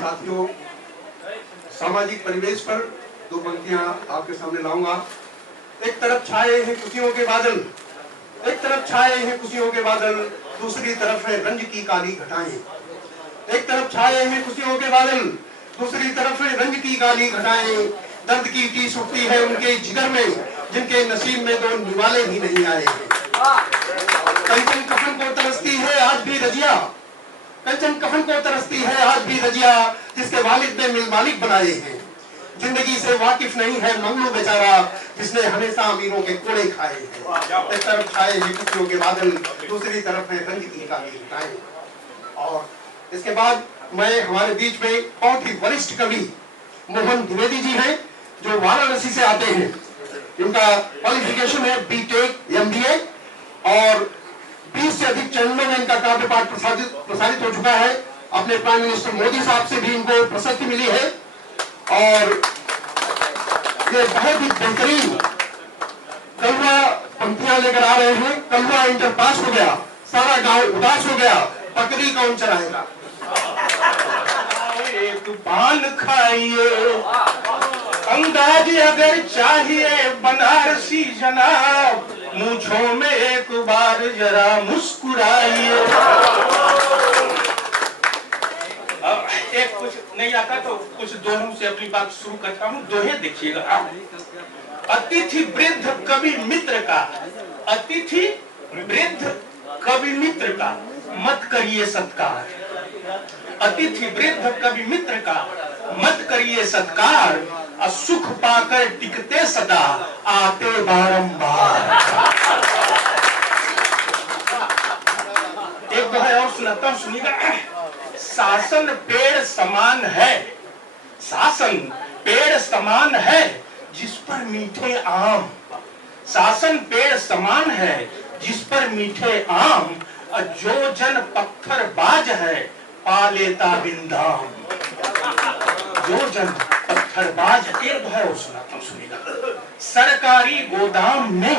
साथियों, सामाजिक परिवेश पर दो पंक्तियां आपके सामने लाऊंगा। एक तरफ छाए हैं खुशियों के बादल, एक तरफ छाए हैं खुशियों के बादल, दूसरी तरफ है रंज की काली घटाएं। एक तरफ छाए हैं खुशियों के बादल, दूसरी तरफ है रंज की काली घटाएं। दर्द की टीस उठती है उनके जिगर में, जिनके नसीब में दो निवाले ही नहीं आए हैं। कंचन कफन को तरसती है आज भी रजिया, कंचन कफन को तरसती है आज भी रजिया, जिसके वालिद ने मिल मालिक बनाए हैं। जिंदगी से वाकिफ नहीं है मंगलू बेचारा, जिसने हमेशा अमीरों के कोड़े खाए हैं। एक तरफ छाए हैं खुशियों के बादल, दूसरी तरफ है रंज की काली घटाएं। और इसके बाद मैं हमारे बीच में बहुत ही वरिष्ठ कवि मोहन द्विवेदी जी हैं, जो वाराणसी से आते हैं। इनका क्वालिफिकेशन है बीटेक MBA और 20 से अधिक चैनलों में इनका काव्य पाठ प्रसारित हो चुका है। अपने प्राइम मिनिस्टर मोदी साहब से भी इनको प्रशस्ति मिली है और ये बहुत ही बेहतरीन कलवा पंक्तियां लेकर आ रहे हैं। कलवा इंटर पास हो गया, सारा गांव उदास हो गया, बकरी कौन चराएगा। एक पान खाइए, अंदाज अगर चाहिए बनारसी जनाब, मूंछों में एक बार जरा मुस्कुराइए। एक कुछ नहीं आता तो कुछ दोहों से अपनी बात शुरू करता हूँ। दोहे देखिएगा। अतिथि वृद्ध कवि मित्र का, अतिथि वृद्ध कवि मित्र का मत करिए सत्कार। अतिथि वृद्ध कवि मित्र का मत करिए सत्कार, सुख पाकर टिकते सदा आते बारंबार। एक दोहा और सुनाता हूं, सुनिएगा। शासन पेड़ समान है, शासन पेड़ समान है जिस पर मीठे आम। शासन पेड़ समान है जिस पर मीठे आम, जो जन पत्थर बाज है पा लेता बिंदाम। जो जन पत्थरबाज। एक है और सुनाता हूं, सुनिएगा। सरकारी गोदाम में,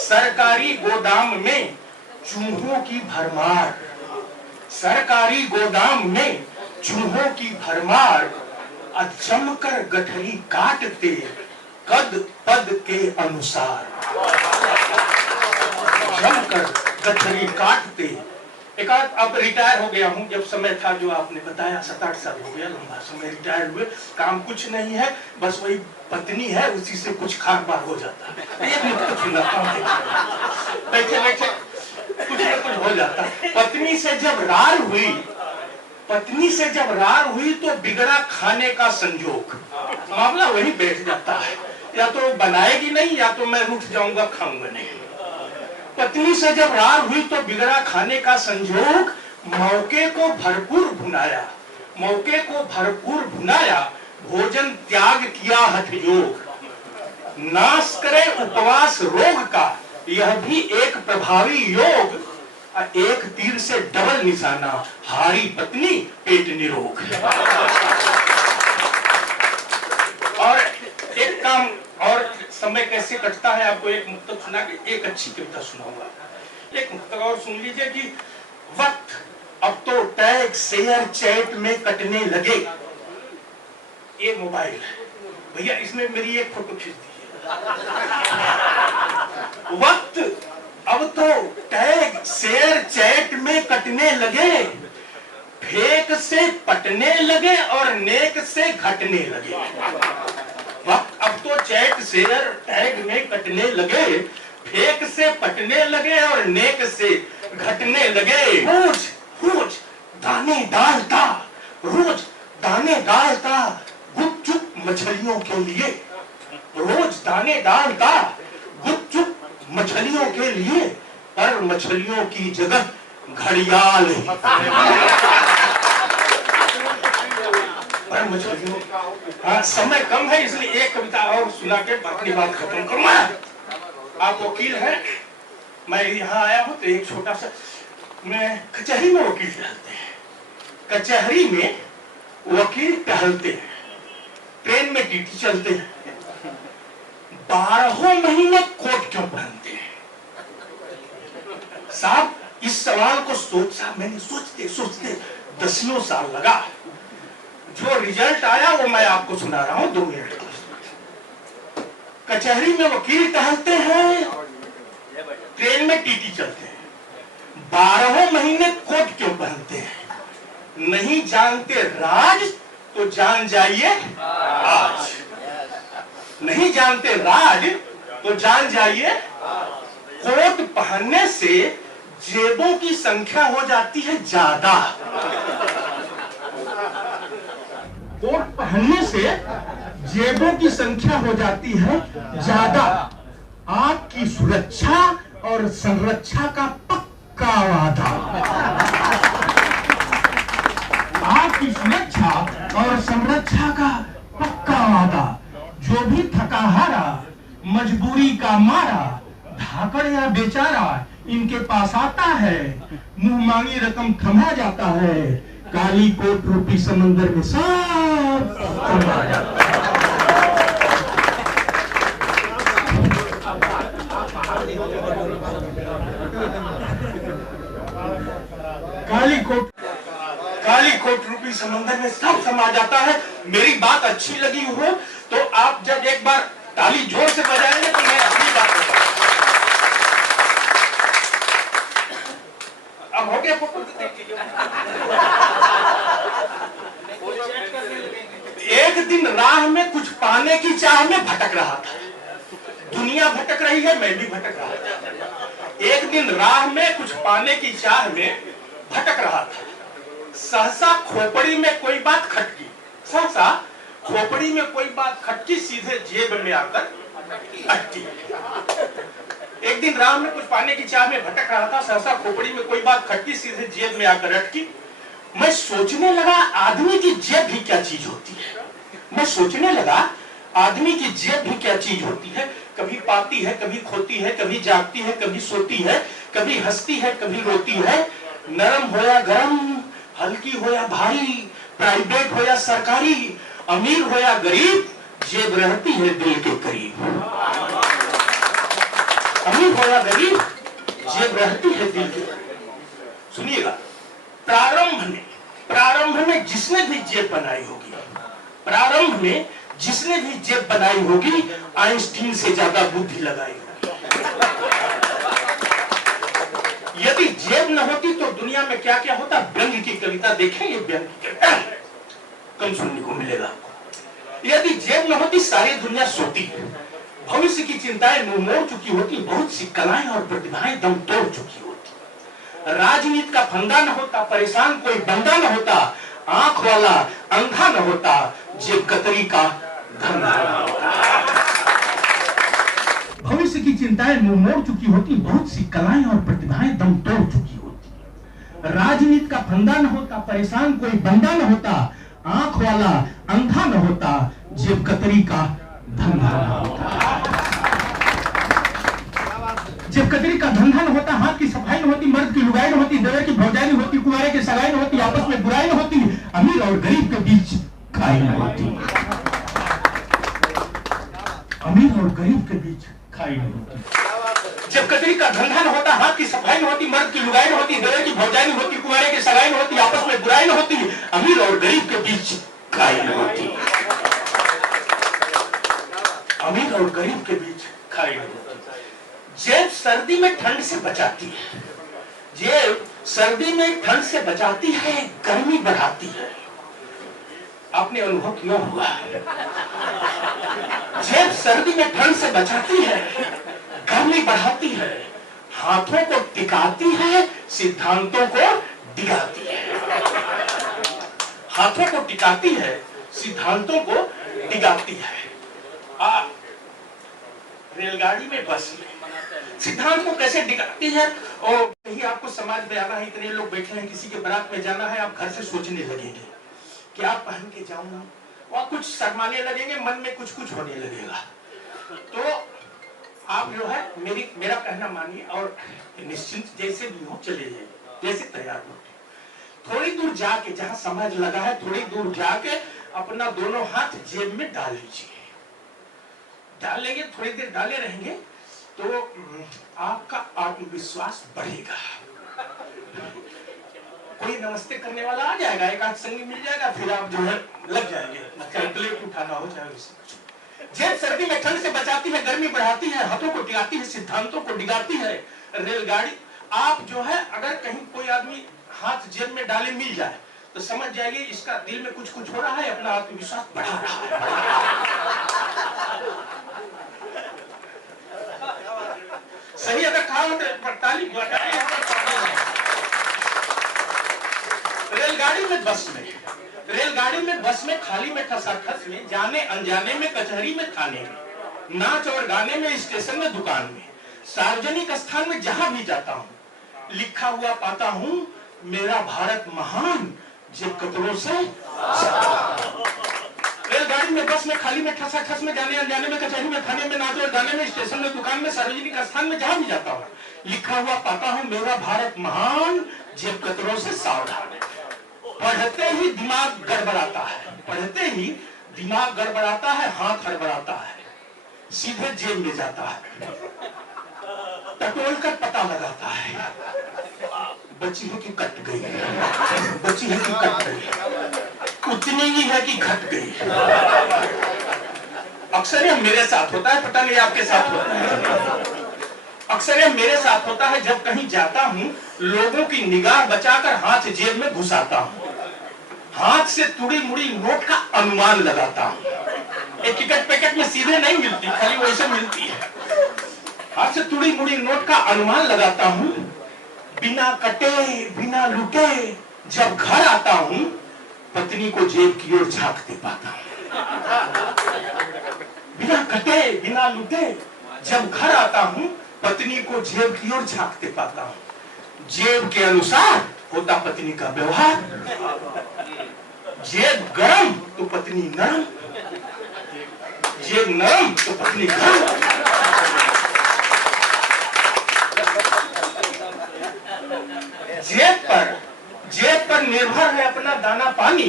सरकारी गोदाम में चूहों की भरमार, सरकारी गोदाम में चूहों की भरमार, जमकर गठरी काटते कद पद के अनुसार। जमकर गठरी काटते। एक अब रिटायर हो गया हूँ, जब समय था जो आपने बताया 7-8 साल हो गया, लंबा समय रिटायर हुए। काम कुछ नहीं है, बस वही पत्नी है, उसी से कुछ खान पान हो जाता है। एक मिनट सुनाता हूँ, बैठे बैठे कुछ न कुछ हो जाता। पत्नी से जब रार हुई, पत्नी से जब रार हुई तो बिगड़ा खाने का संजोग। मामला वही बैठ जाता है, या तो बनाएगी नहीं या तो मैं रूठ जाऊंगा, खाऊंगा नहीं। पत्नी से जब रार हुई तो बिगड़ा खाने का संजोग, मौके को भरपूर भुनाया, मौके को भरपूर भुनाया, भोजन त्याग किया हठ योग। नाश करे उपवास रोग का यह भी एक प्रभावी योग, एक तीर से डबल निशाना, हारी पत्नी पेट निरोग। और एक काम और, समय कैसे कटता है आपको एक मुक्तक सुना के एक अच्छी कविता सुनाऊंगा। एक मुक्तक और सुन लीजिए कि वक्त अब तो टैग शेयर चैट में कटने लगे। ये मोबाइल है भैया, इसमें मेरी एक फोटो खींच दीजिए। वक्त अब तो टैग शेयर चैट में कटने लगे, फेक से पटने लगे और नेक से घटने लगे। वक्त अब तो चैट शेयर टैग में कटने लगे, फेक से पटने लगे और नेक से घटने लगे। रोज रोज दाने डालता, रोज दाने डालता गुपचुप मछलियों के लिए, रोज दाने डालता गुपचुप मछलियों के लिए, पर मछलियों की जगह घड़ियाल है। पर मछलियों, हाँ समय कम है इसलिए एक कविता और सुना के अपनी बात खत्म करूंगा। आप वकील हैं, मैं यहाँ आया हूँ तो एक छोटा सा, मैं कचहरी में वकील टहलते हैं, कचहरी में वकील टहलते हैं, ट्रेन में ड्यूटी चलते हैं, 12 महीने कोट क्यों पहनते हैं? साहब इस सवाल को मैंने सोचते सोचते 10 साल लगा। जो रिजल्ट आया वो मैं आपको सुना रहा हूं 2 मिनट। कचहरी में वकील टहलते हैं, ट्रेन में टीटी चलते हैं, 12 महीने कोट क्यों पहनते हैं? नहीं जानते राज तो जान जाइए आज। नहीं जानते राज तो जान जाइए। कोट पहनने से जेबों की संख्या हो जाती है ज्यादा। कोट पहनने से जेबों की संख्या हो जाती है ज्यादा। आपकी सुरक्षा और संरक्षा का पक्का वादा। आपकी सुरक्षा और संरक्षा का पक्का वादा। जो भी थका हारा, मजबूरी का मारा, धाकड़ या बेचारा इनके पास आता है, मुंह मांगी रकम थमा जाता है, काली कोट रूपी समंदर में सब समा जाता है। काली कोट रूपी समंदर में सब समा जाता है। मेरी बात अच्छी लगी हो तो आप जब एक बार ताली जोर से बजाएंगे तो मैं अपनी बात बताऊंगा। अब हो गया फोटो एक दिन राह में कुछ पाने की चाह में भटक रहा था। दुनिया भटक रही है, मैं भी भटक रहा था। एक दिन राह में कुछ पाने की चाह में भटक रहा था। सहसा खोपड़ी में कोई बात खटकी। सहसा खोपड़ी में कोई बात खटकी, सीधे जेब में आकर अटकी। एक दिन राह में कुछ पाने की चाह में भटक रहा था। सहसा खोपड़ी में कोई बात खटकी, सीधे जेब में आकर अटकी। मैं सोचने लगा आदमी की जेब भी क्या चीज होती है। मैं सोचने लगा आदमी की जेब भी क्या चीज होती है। कभी पाती है, कभी खोती है, कभी जागती है, कभी सोती है, कभी हंसती है, कभी रोती है। नरम हो या गरम, हल्की हो या भारी, प्राइवेट हो या सरकारी, अमीर हो या गरीब, जेब रहती है दिल के करीब। अमीर हो या गरीब, जेब रहती है दिल के करीब। सुनिएगा, प्रारंभ में जिसने भी जेब बनाई होगी, प्रारंभ में जिसने भी जेब बनाई होगी, आइंस्टीन से ज्यादा बुद्धि लगाई होगी। यदि जेब न होती तो दुनिया में क्या क्या होता। व्यंग्य की कविता देखें, ये व्यंग्य की कविता कम सुनने को मिलेगा आपको। यदि जेब न होती सारी दुनिया सोती। भविष्य की चिंताएं मुंह मोड़ चुकी होती, बहुत सी कलाएं और प्रतिभाएं दम तोड़ चुकी होती। राजनीति का फंदा न होता, परेशान कोई बंदा न होता, आंख वाला अंधा न होता, जेब कतरी का धंधा न होता। भविष्य की चिंताएं मुंह मोड़ चुकी होती, बहुत सी कलाएं और प्रतिभाएं दम तोड़ चुकी होती। राजनीति का फंदा न होता, परेशान कोई बंदा न होता, आंख वाला अंधा न होता, जेब कतरी का धंधा न होता। जेब कतरी का धंधा न होता, हाथ की सफाई न होती, मर्द की लुगाई न होती, देवर की भौजाई न होती, कुंवारे की सगाई न होती, आपस में बुराई न होती, अमीर और गरीब के बीच खाई न होती। अमीर और गरीब के बीच खाई न होती। जब कतरी का धंधा न होता, हाथ की सफाई न होती, मर्द की लुगाई न होती, देवर की भौजाई न होती, कुंवारे की सगाई न होती, आपस में बुराई न होती, अमीर और गरीब के बीच खाई न होती। अमीर और गरीब के बीच खाई न होती। जेब सर्दी में ठंड से बचाती है। जेब सर्दी में ठंड से बचाती है, गर्मी बढ़ाती है। आपने अनुभव किया होगा। जेब सर्दी में ठंड से बचाती है, गर्मी बढ़ाती है, हाथों को टिकाती है, सिद्धांतों को डिगाती है। हाथों को टिकाती है, सिद्धांतों को डिगाती है। रेलगाड़ी में, बस में सिद्धांत को कैसे डिगाती है। और कहीं आपको समाज में आना है, इतने लोग बैठे हैं, किसी के बारात में जाना है, आप घर से सोचने लगेंगे क्या पहन के जाऊंगा, और कुछ शर्माने लगेंगे, मन में कुछ कुछ होने लगेगा। तो आप जो है मेरा कहना मानिए और निश्चिंत जैसे भी हो चले जाइए, जैसे तैयार हो। थोड़ी दूर जाके, जहां समझ लगा है, थोड़ी दूर जाके अपना दोनों हाथ जेब में डाल लीजिए। डाल लेंगे, थोड़ी देर डाले रहेंगे तो आपका आत्मविश्वास बढ़ेगा। कोई नमस्ते करने वाला आ जाएगा, एक आध संगी मिल जाएगा, फिर आप जो है लग जाएंगे, चाहे प्लेट उठाना हो चाहे उससे। जेब सर्दी में ठंड से बचाती है, गर्मी बढ़ाती है, हाथों को डिगाती है, सिद्धांतों को डिगाती है। रेलगाड़ी, आप जो है अगर कहीं कोई आदमी हाथ जेब में डाले मिल जाए तो समझ जाइए इसका दिल में कुछ कुछ हो रहा है, अपना आत्मविश्वास बढ़ा रहा है। सही अगर कहा हो तो ताली बजाइए। रेलगाड़ी में बस में खाली में ठसाठस में, जाने अनजाने में, कचहरी में, थाने में, नाच और गाने में, स्टेशन में, दुकान में, सार्वजनिक स्थान में, जहां भी जाता हूं लिखा हुआ पाता हूं मेरा भारत महान, जब कतरों से। रेलगाड़ी में, बस में, खाली में, ठसाठस में, जाने अनजाने में, कचहरी में, थाने में, नाच और गाने में, स्टेशन में, दुकान में, सार्वजनिक स्थान में, जहां भी जाता हूं लिखा हुआ पाता हूं मेरा भारत महान, जब कतरों से सावधान। पढ़ते ही दिमाग गड़बड़ाता है, पढ़ते ही दिमाग गड़बड़ाता है, हाथ हड़बड़ाता है, सीधे जेब में जाता है, टटोल कर पता लगाता है, बची है कि कट गई, बची है कि कट गई, उतनी ही है कि घट गई। अक्सर यह मेरे साथ होता है, पता नहीं आपके साथ होता है। अक्सर यह मेरे साथ होता है, जब कहीं जाता हूं लोगों की निगाह बचाकर हाथ जेब में घुसाता हूं, हाथ से तुड़ी मुड़ी नोट का अनुमान लगाता हूं। एक टिकट पैकेट में सीधे नहीं मिलती, खाली वैसे मिलती है। हाथ से तुड़ी मुड़ी नोट का अनुमान लगाता हूं, बिना कटे बिना लुटे जब घर आता हूं पत्नी को जेब की ओर झांकते पाता हूं। बिना कटे बिना लुटे जब घर आता हूं पत्नी को जेब की ओर झांकते पाता हूं। जेब के अनुसार होता पत्नी का व्यवहार, जेब गरम तो पत्नी नरम, जेब नरम तो पत्नी गरम। जेब पर निर्भर है अपना दाना पानी,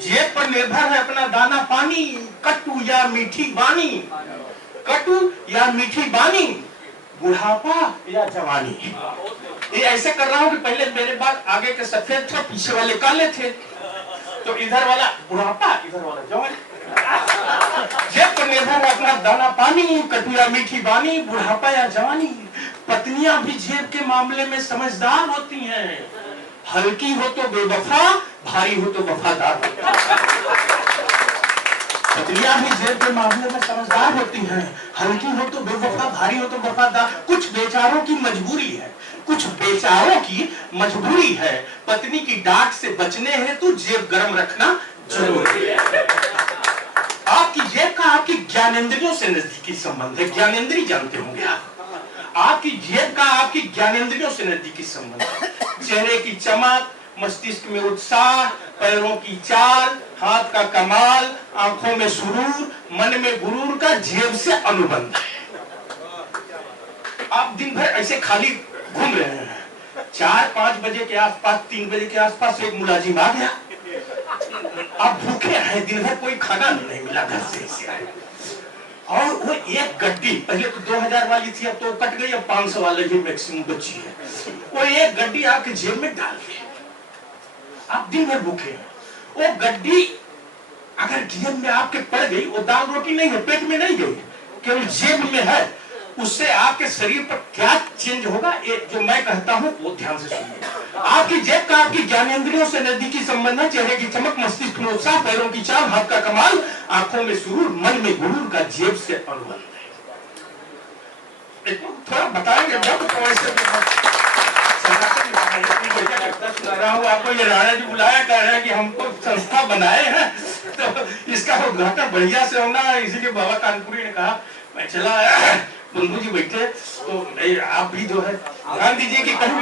जेब पर निर्भर है अपना दाना पानी, कटु या मीठी बानी, कटु या मीठी बानी, बुढ़ापा या जवानी। ये ऐसे कर रहा हूं कि पहले मेरे बाल आगे के सफेद थे, पीछे वाले काले थे, तो इधर वाला बुढ़ापा, इधर वाला जवानी। जेब पर निर्भर है अपना दाना पानी, कटु या मीठी बानी, बुढ़ापा या जवानी। पत्नियां भी जेब के मामले में समझदार होती हैं, हल्की हो तो बेवफा, भारी हो तो वफादार। पत्नियां भी जेब के मामले में समझदार होती हैं, हल्की हो तो बेवफा, भारी हो तो वफादार। कुछ बेचारों की मजबूरी है, कुछ बेचारों की मजबूरी है, पत्नी की डांट से बचने हेतु जेब गर्म रखना जरूरी है। आपकी जेब का आपकी ज्ञानेंद्रियों से नजदीकी संबंध है, ज्ञानेंद्रिय जानते होंगे आप। आपकी जेब का आपकी ज्ञानेंद्रियों से नजदीकी संबंध है। चेहरे की चमक, मस्तिष्क में उत्साह, पैरों की चाल, हाथ का कमाल, आंखों में सुरूर, मन में गुरूर का जेब से अनुबंध है। आप दिन भर ऐसे खाली घूम रहे हैं, 4-5 बजे के आसपास, 3 बजे के आसपास एक मुलाजिम आ गया, आप भूखे हैं, दिन भर कोई खाना नहीं मिला घर से, और वो एक गड्डी, पहले तो 2000 वाली थी, अब तो कट गई, अब 500 वाले ही मैक्सिमम बची है, वो एक गड्डी आपके जेब में डाल दी। आप दिन भर भूखे हैं, वो गड्डी अगर जेब में आपके पड़ गई, वो दाल रोटी नहीं है, पेट में नहीं गई, केवल जेब में है, उससे आपके शरीर पर क्या चेंज होगा, ये जो मैं कहता हूं वो ध्यान से सुनिए। आपकी जेब का आपकी ज्ञानेंद्रियों से नजदीकी संबंध है। चेहरे की चमक, मस्तिष्क में उत्साह, पैरों की चाल, हाथ का कमाल, आंखों में सुरूर, मन में गुरूर का जेब से अनुबंध है। थोड़ा बताएंगे जब सुना रहा हूँ आपको, ये राणा जी बुलाया, कह रहे हैं कि हमको संस्था बनाए हैं तो इसका उद्घाटन बढ़िया से होना, इसीलिए बाबा कानपुरी ने कहा मैं चला आया। बंधु जी बैठे तो आप भी जो है ध्यान दीजिए कि कहीं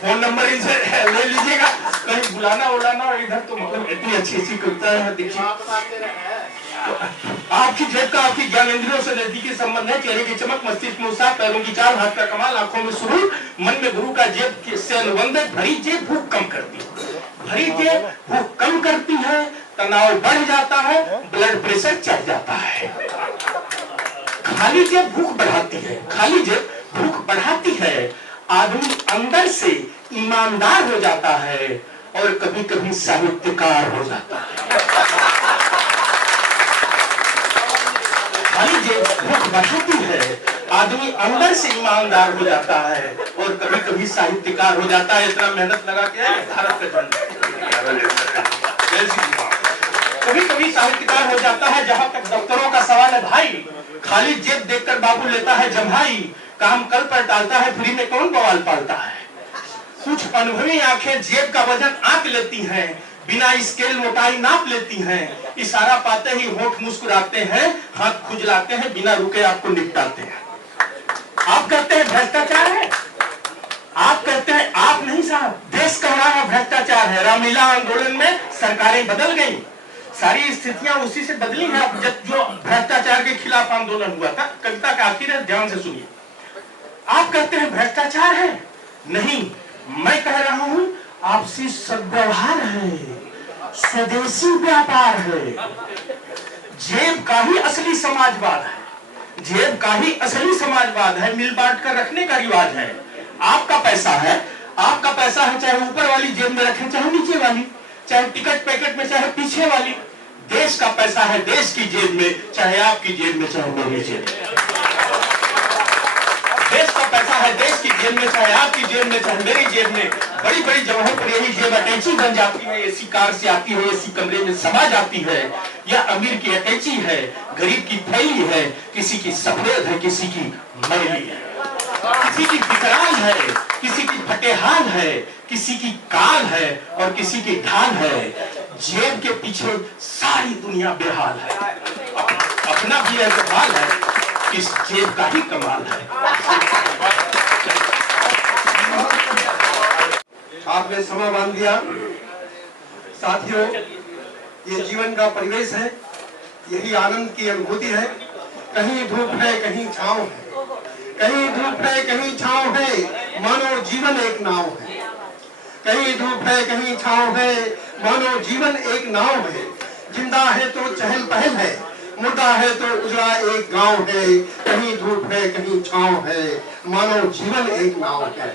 फोन नंबर इनसे ले लीजिएगा, कहीं बुलाना उलाना, और इधर तो मतलब इतनी अच्छी कविता है, देखिए। आपकी जेब का आपकी ज्ञानेंद्रियों से नजदीकी संबंध है। चेहरे की चमक, मस्तिष्क में उत्साह, पैरों की चाल, हाथ का कमाल, आंखों में सुरूर, मन में गुरु का जेब से अनुबंध है। भरी जेब भूख कम करती है, भरी जेब भूख कम करती है, तनाव बढ़ जाता है, ब्लड प्रेशर चढ़ जाता है। खाली जेब भूख बढ़ाती है, खाली जेब भूख बढ़ाती है। आदमी अंदर से ईमानदार हो जाता है और कभी कभी साहित्यकार हो जाता है। खाली जेब भूख बढ़ती है, आदमी अंदर से ईमानदार हो जाता है और कभी कभी साहित्यकार हो जाता है। इतना मेहनत लगा के भारत का कभी कभी साहित्यकार हो जाता है। जहां तक दफ्तरों का सवाल है भाई, खाली जेब देखकर बाबू लेता है जम्हाई, काम कल पर टालता है, फ्री में कौन बवाल पालता है। कुछ अनुभवी आंखें जेब का वजन आंक लेती हैं, बिना स्केल मोटाई नाप लेती हैं, इशारा पाते ही होंठ मुस्कुराते हैं, हाथ खुजलाते हैं, बिना रुके आपको निपटाते हैं। आप कहते हैं भ्रष्टाचार है, आप कहते हैं, आप नहीं साहब, देश का नाम भ्रष्टाचार है। रामलीला आंदोलन में सरकारें बदल गई, सारी स्थितियां उसी से बदली हैं। जब जो भ्रष्टाचार के खिलाफ आंदोलन हुआ था, कविता का आखिर है, ध्यान से सुनिए। आप कहते हैं भ्रष्टाचार है, नहीं, मैं कह रहा हूं आपसी सद्व्यवहार है, स्वदेशी व्यापार है। जेब का ही असली समाजवाद है, जेब का ही असली समाजवाद है। मिल बांट कर रखने का रिवाज है। आपका पैसा है, आपका पैसा है, चाहे ऊपर वाली जेब में रखें चाहे नीचे वाली, चाहे टिकट पैकेट में चाहे पीछे वाली। देश का पैसा है देश की जेब में, चाहे आपकी जेब में चाहे मेरी जेब में। देश का पैसा है देश की जेब में, चाहे आपकी जेब में चाहे मेरी जेब में। बड़ी बड़ी जगहों पर यही जेब अटैची बन जाती है, एसी कार से आती है, एसी कमरे में समा जाती है। या अमीर की अटैची है, गरीब की थैली है, किसी की सफेद है, किसी की मैली है, किसी की विकराल है, किसी की फटेहाल है, किसी की काल है और किसी की ढाल है। जेब के पीछे सारी दुनिया बेहाल है। अपना भी एतबार है, इस जेब का ही कमाल है। आपने समय बांध दिया। साथियों, ये जीवन का परिवेश है, यही आनंद की अनुभूति है। कहीं धूप है कहीं छांव है, कहीं धूप है कहीं छांव है, मानो जीवन एक नाव है। कहीं धूप है कहीं छांव है, मानो जीवन एक नाव है। जिंदा है तो चहल पहल है, मुर्दा है तो उजड़ा एक गांव है। कहीं धूप है कहीं छांव है, मानो जीवन एक नाव है।